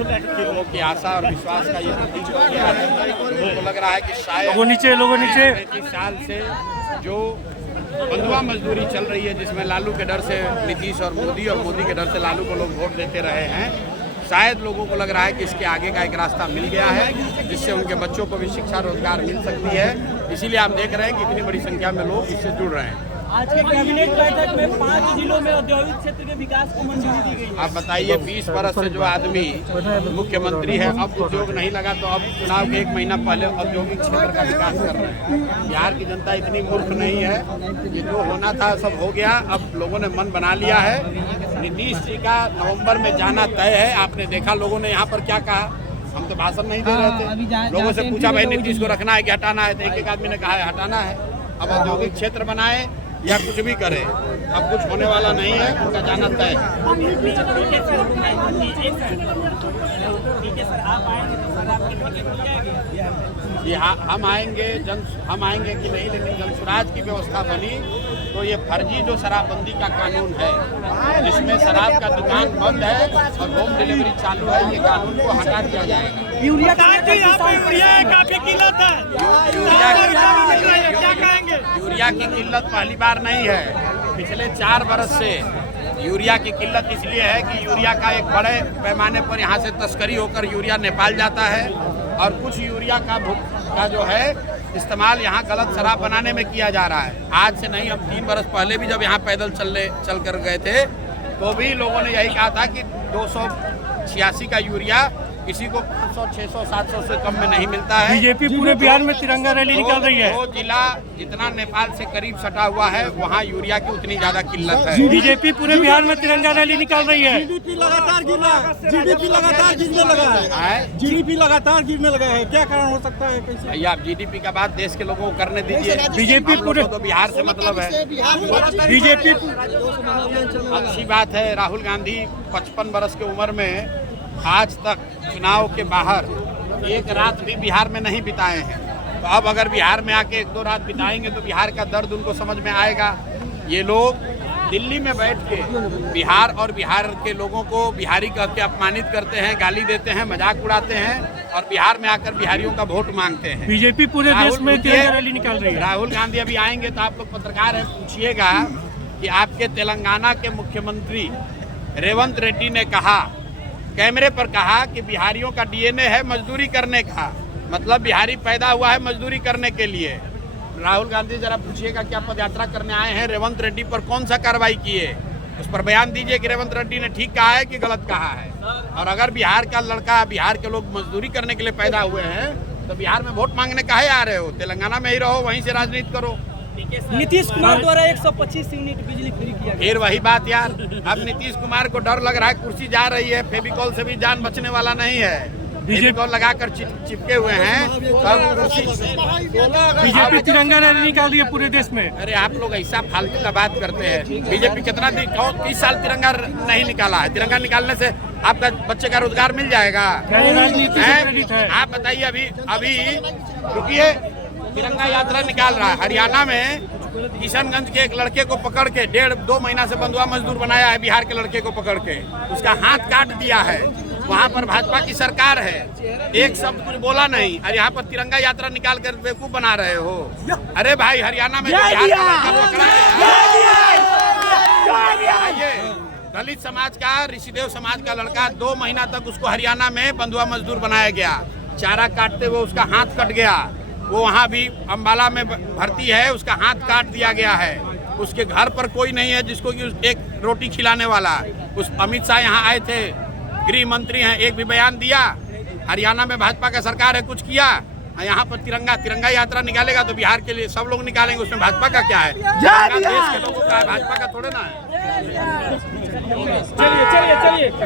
लोगों की आशा और विश्वास का ये प्रतीक हो गया है। लोगों को लग रहा है कि शायद लोगों नीचे 35 साल से जो बंधुआ मजदूरी चल रही है, जिसमें लालू के डर से नीतीश और मोदी के डर से लालू को लोग वोट देते रहे हैं, शायद लोगों को लग रहा है कि इसके आगे का एक रास्ता मिल गया है, जिससे उनके बच्चों को भी शिक्षा रोजगार मिल सकती है। इसीलिए आप देख रहे हैं कि इतनी बड़ी संख्या में लोग इससे जुड़ रहे हैं। आज के कैबिनेट बैठक में 5 जिलों में औद्योगिक क्षेत्र के विकास को मंजूरी दी गई। आप बताइए, 20 बरस से जो आदमी मुख्यमंत्री है, अब उद्योग नहीं लगा तो अब चुनाव के 1 महीना पहले औद्योगिक क्षेत्र का विकास कर रहे हैं। बिहार की जनता इतनी मूर्ख नहीं है कि जो होना था सब हो गया। अब लोगों ने मन बना लिया है। नीतीश जी का नवंबर में जाना तय है। आपने देखा लोगों ने यहाँ पर क्या कहा। हम तो भाषण नहीं दे रहे थे, लोगों से पूछा भाई नीतीश को रखना है कि हटाना है, तो एक आदमी ने कहा है हटाना है। अब औद्योगिक क्षेत्र बनाए या कुछ भी करे, अब कुछ होने वाला नहीं है, उनका जाना तय है। हम आएंगे कि नहीं, लेकिन जन स्वराज की व्यवस्था बनी तो ये फर्जी जो शराबबंदी का कानून है, जिसमें शराब का दुकान बंद है और होम डिलीवरी चालू है, ये कानून को हटा दिया जाएगा। यूरिया काफी किल्लत है, क्या कहेंगे? यूरिया की किल्लत पहली बार नहीं है। पिछले 4 बरस से यूरिया की किल्लत इसलिए है कि यूरिया का एक बड़े पैमाने पर यहाँ से तस्करी होकर यूरिया नेपाल जाता है, और कुछ यूरिया का जो है इस्तेमाल यहाँ गलत शराब बनाने में किया जा रहा है। आज से नहीं, हम 3 बरस पहले भी जब यहाँ पैदल चल कर गए थे तो भी लोगों ने यही कहा था कि 286 का यूरिया किसी को 500, 600, 700 से कम में नहीं मिलता है। बीजेपी पूरे बिहार में तिरंगा रैली निकाल रही है। वो जिला जितना नेपाल से करीब सटा हुआ है, वहाँ यूरिया की उतनी ज्यादा किल्लत है। बीजेपी पूरे बिहार में तिरंगा रैली निकाल रही है। जीडीपी लगातार गिरने लगा है। जीडीपी लगातार गिरने लगा है, क्या कारण हो सकता है? कैसे भैया, आप जीडीपी का बात देश के लोगों को करने दीजिए। बीजेपी पूरे तो बिहार से मतलब है। बीजेपी अच्छी बात है, राहुल गांधी 55 बरस की उम्र में आज तक चुनाव के बाहर एक रात भी बिहार में नहीं बिताए हैं। तो अब अगर बिहार में आके 1-2 रात बिताएंगे तो बिहार का दर्द उनको समझ में आएगा। ये लोग दिल्ली में बैठ के बिहार और बिहार के लोगों को बिहारी कह के अपमानित करते हैं, गाली देते हैं, मजाक उड़ाते हैं, और बिहार में आकर बिहारियों का वोट मांगते हैं। बीजेपी पूरे देश में तिरंगा रैली निकाल रही है। राहुल गांधी अभी आएंगे तो आप लोग पत्रकार हैं, पूछिएगा कि आपके तेलंगाना के मुख्यमंत्री रेवंत रेड्डी ने कहा, कैमरे पर कहा कि बिहारियों का डीएनए है मजदूरी करने का, मतलब बिहारी पैदा हुआ है मजदूरी करने के लिए। राहुल गांधी जरा पूछिएगा क्या पदयात्रा करने आए हैं, रेवंत रेड्डी पर कौन सा कार्रवाई किए, उस पर बयान दीजिए कि रेवंत रेड्डी ने ठीक कहा है कि गलत कहा है। और अगर बिहार का लड़का, बिहार के लोग मजदूरी करने के लिए पैदा हुए हैं तो बिहार में वोट मांगने काहे आ रहे हो? तेलंगाना में ही रहो, वहीं से राजनीति करो। नीतीश कुमार द्वारा 125 यूनिट बिजली फ्री किया गया। फिर वही बात यार, अब नीतीश कुमार को डर लग रहा है, कुर्सी जा रही है, फेविकॉल से भी जान बचने वाला नहीं है। फेविकॉल लगाकर चिपके हुए हैं, तब कुर्सी। बीजेपी तिरंगा रैली निकाल रही है पूरे देश में। अरे आप लोग ऐसा फालतू का बात करते हैं। बीजेपी कितना 30 साल तिरंगा नहीं निकाला है। तिरंगा निकालने से आपका बच्चे का रोजगार मिल जाएगा? आप बताइए। अभी रुकिए, तिरंगा यात्रा निकाल रहा है। हरियाणा में किशनगंज के एक लड़के को पकड़ के 1.5-2 महीना से बंधुआ मजदूर बनाया है। बिहार के लड़के को पकड़ के उसका हाथ काट दिया है। वहाँ पर भाजपा की सरकार है, एक शब्द कुछ बोला नहीं, और यहाँ पर तिरंगा यात्रा निकाल कर बेवकूफ बना रहे हो। अरे भाई, हरियाणा में बिहार का लड़का पकड़ा गया, दलित समाज का, ऋषिदेव समाज का लड़का, 2 महीना तक उसको हरियाणा में बंधुआ मजदूर बनाया गया। चारा काटते हुए उसका हाथ कट गया। वो वहाँ भी अम्बाला में भर्ती है, उसका हाथ काट दिया गया है। उसके घर पर कोई नहीं है जिसको कि एक रोटी खिलाने वाला। उस अमित शाह यहाँ आए थे, गृह मंत्री हैं, एक भी बयान दिया? हरियाणा में भाजपा का सरकार है, कुछ किया? यहाँ पर तिरंगा यात्रा निकालेगा तो बिहार के लिए सब लोग निकालेंगे, उसमें भाजपा का क्या है? देश के लोगों का, भाजपा का थोड़े ना है। चलिए